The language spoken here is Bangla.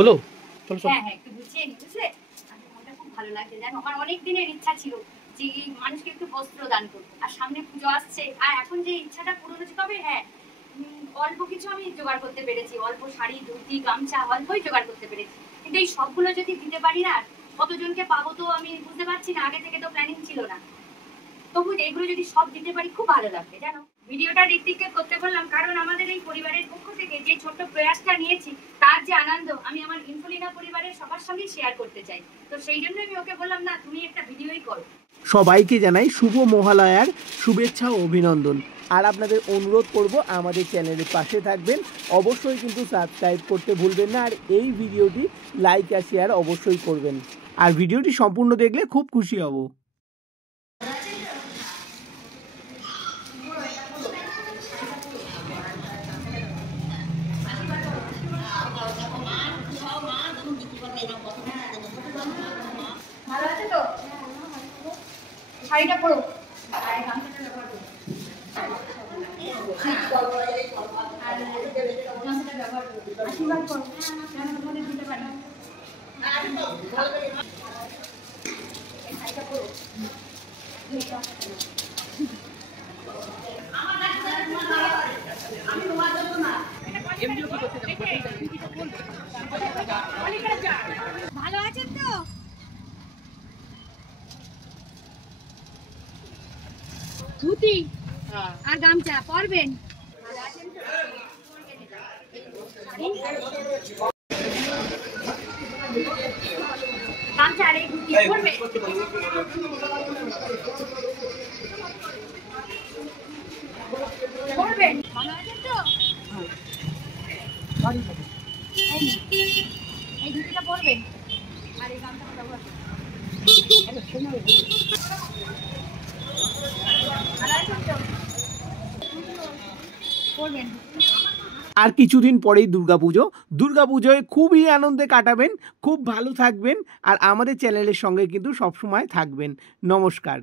হলো হ্যাঁ হ্যাঁ একটু গুছিয়ে নি, বুঝলে? মনটা খুব ভালো লাগছে, জানো আমার অনেক দিনের ইচ্ছা ছিল যে মানুষকে একটু বস্ত্র দান করবো, আর সামনে পুজো আসছে, আর এখন যে ইচ্ছাটা পূরণ হচ্ছে। তবে হ্যাঁ, অল্প কিছু আমি জোগাড় করতে পেরেছি, অল্প শাড়ি ধুতি গামছা অল্পই জোগাড় করতে পেরেছি, কিন্তু এই সবগুলো যদি দিতে পারি না, কতজনকে পাবো তো আমি বুঝতে পারছি না, আগে থেকে তো প্ল্যানিং ছিল না। তবু এগুলো যদি সব দিতে পারি খুব ভালো লাগবে, জানো। ভিডিওটা ঋত্বিককে করতে বললাম কারণ আমাদের এই পরিবারের পক্ষ থেকে যে ছোট্ট প্রয়াসটা নিয়েছি, তার যে আনন্দ আমি আমার ইনফুলিনা পরিবারের সবার সঙ্গে শেয়ার করতে চাই। তো সেই জন্য আমি ওকে বললাম, না তুমি একটা ভিডিওই করো। সবাইকে জানাই শুভ মহালয়ার শুভেচ্ছা ও অভিনন্দন। আর আপনাদের অনুরোধ করব আমাদের চ্যানেলের পাশে থাকবেন, অবশ্যই কিন্তু সাবস্ক্রাইব করতে ভুলবেন না, আর এই ভিডিওটি লাইক আর শেয়ার অবশ্যই করবেন। আর ভিডিওটি সম্পূর্ণ দেখলে খুব খুশি হব। ভালো আছে তো? শাড়িটা পরো আর গামছাটা ব্যবহার করো, আর গামছাটা ব্যবহার করো, আশীর্বাদ করো যেন তোমাদের দিতে পারি। শাড়িটা পরো। ভালো আছেন তো? ধুতি আর গামছা পরবেন? ভালো আছেন তো? গামছা আর এই ধুতি পরবেন? পরবেন? ভালো আছেন তো? এই ধুতিটা পরবেন আর এই গামছাটা ব্যবহার করবেন। ভালো আছেন তো? পরবেন। আর কিছুদিন পরেই দুর্গাপুজোয় খুবই আনন্দে কাটাবেন, খুব ভালো থাকবেন, আর আমাদের চ্যানেলের সঙ্গে কিন্তু সবসময় থাকবেন। নমস্কার।